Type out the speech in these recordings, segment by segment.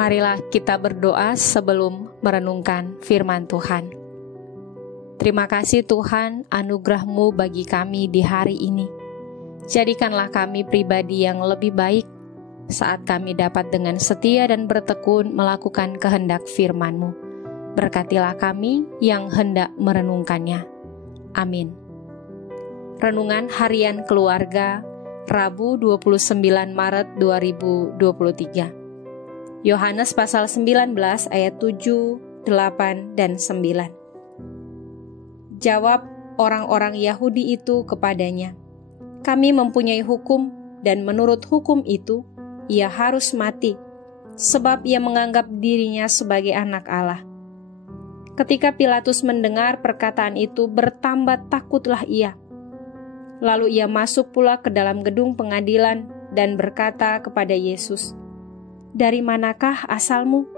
Marilah kita berdoa sebelum merenungkan firman Tuhan. Terima kasih Tuhan, anugerah-Mu bagi kami di hari ini. Jadikanlah kami pribadi yang lebih baik saat kami dapat dengan setia dan bertekun melakukan kehendak firman-Mu. Berkatilah kami yang hendak merenungkannya. Amin. Renungan Harian Keluarga, Rabu 29 Maret 2023. Yohanes pasal 19 ayat 7, 8, dan 9. Jawab orang-orang Yahudi itu kepadanya, "Kami mempunyai hukum, dan menurut hukum itu, ia harus mati, sebab ia menganggap dirinya sebagai anak Allah." Ketika Pilatus mendengar perkataan itu, bertambah takutlah ia. Lalu ia masuk pula ke dalam gedung pengadilan dan berkata kepada Yesus, "Dari manakah asalmu?"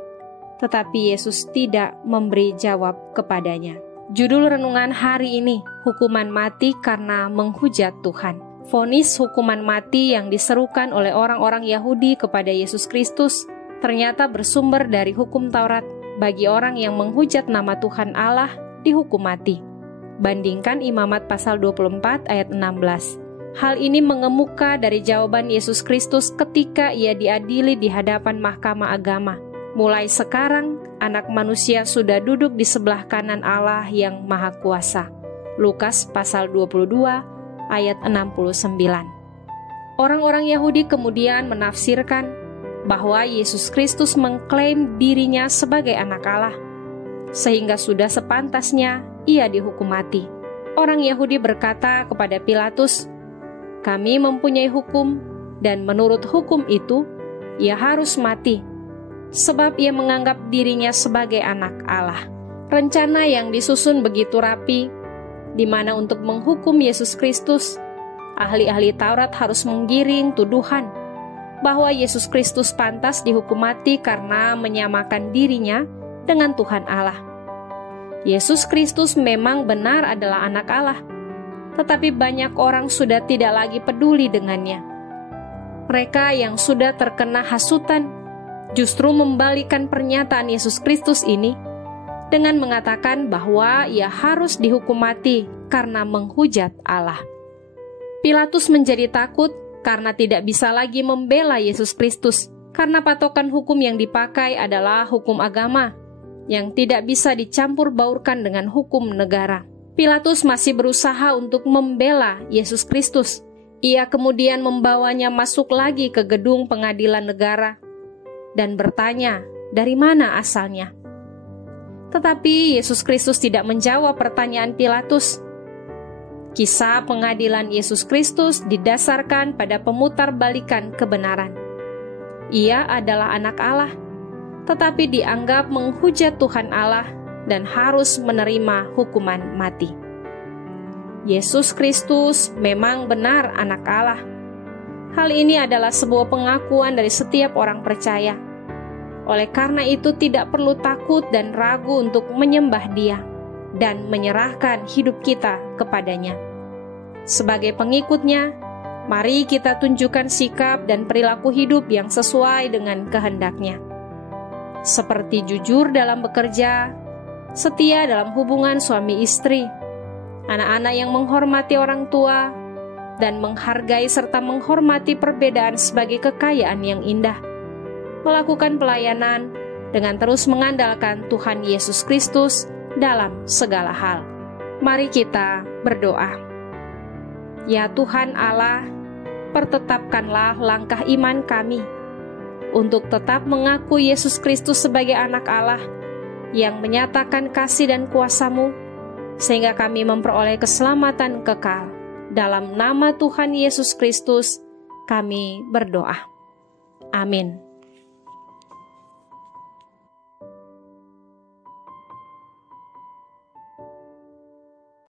Tetapi Yesus tidak memberi jawab kepadanya. Judul renungan hari ini, hukuman mati karena menghujat Tuhan. Vonis hukuman mati yang diserukan oleh orang-orang Yahudi kepada Yesus Kristus ternyata bersumber dari hukum Taurat. Bagi orang yang menghujat nama Tuhan Allah dihukum mati. Bandingkan Imamat pasal 24 ayat 16. Hal ini mengemuka dari jawaban Yesus Kristus ketika ia diadili di hadapan mahkamah agama. Mulai sekarang, anak manusia sudah duduk di sebelah kanan Allah yang Maha Kuasa. Lukas pasal 22 ayat 69. Orang-orang Yahudi kemudian menafsirkan bahwa Yesus Kristus mengklaim dirinya sebagai anak Allah, sehingga sudah sepantasnya ia dihukum mati. Orang Yahudi berkata kepada Pilatus, "Kami mempunyai hukum, dan menurut hukum itu, ia harus mati, sebab ia menganggap dirinya sebagai anak Allah." Rencana yang disusun begitu rapi, di mana untuk menghukum Yesus Kristus, ahli-ahli Taurat harus menggiring tuduhan bahwa Yesus Kristus pantas dihukum mati karena menyamakan dirinya dengan Tuhan Allah. Yesus Kristus memang benar adalah anak Allah, tetapi banyak orang sudah tidak lagi peduli dengannya. Mereka yang sudah terkena hasutan justru membalikan pernyataan Yesus Kristus ini dengan mengatakan bahwa ia harus dihukum mati karena menghujat Allah. Pilatus menjadi takut karena tidak bisa lagi membela Yesus Kristus, karena patokan hukum yang dipakai adalah hukum agama yang tidak bisa dicampur baurkan dengan hukum negara. Pilatus masih berusaha untuk membela Yesus Kristus. Ia kemudian membawanya masuk lagi ke gedung pengadilan negara dan bertanya, dari mana asalnya? Tetapi Yesus Kristus tidak menjawab pertanyaan Pilatus. Kisah pengadilan Yesus Kristus didasarkan pada pemutarbalikan kebenaran. Ia adalah anak Allah, tetapi dianggap menghujat Tuhan Allah dan harus menerima hukuman mati. Yesus Kristus memang benar anak Allah. Hal ini adalah sebuah pengakuan dari setiap orang percaya. Oleh karena itu tidak perlu takut dan ragu untuk menyembah Dia dan menyerahkan hidup kita kepadanya. Sebagai pengikutnya, mari kita tunjukkan sikap dan perilaku hidup yang sesuai dengan kehendak-Nya. Seperti jujur dalam bekerja, setia dalam hubungan suami istri, anak-anak yang menghormati orang tua, dan menghargai serta menghormati perbedaan sebagai kekayaan yang indah. Melakukan pelayanan dengan terus mengandalkan Tuhan Yesus Kristus dalam segala hal. Mari kita berdoa. Ya Tuhan Allah, pertetapkanlah langkah iman kami untuk tetap mengaku Yesus Kristus sebagai anak Allah yang menyatakan kasih dan kuasa-Mu, sehingga kami memperoleh keselamatan kekal. Dalam nama Tuhan Yesus Kristus, kami berdoa. Amin.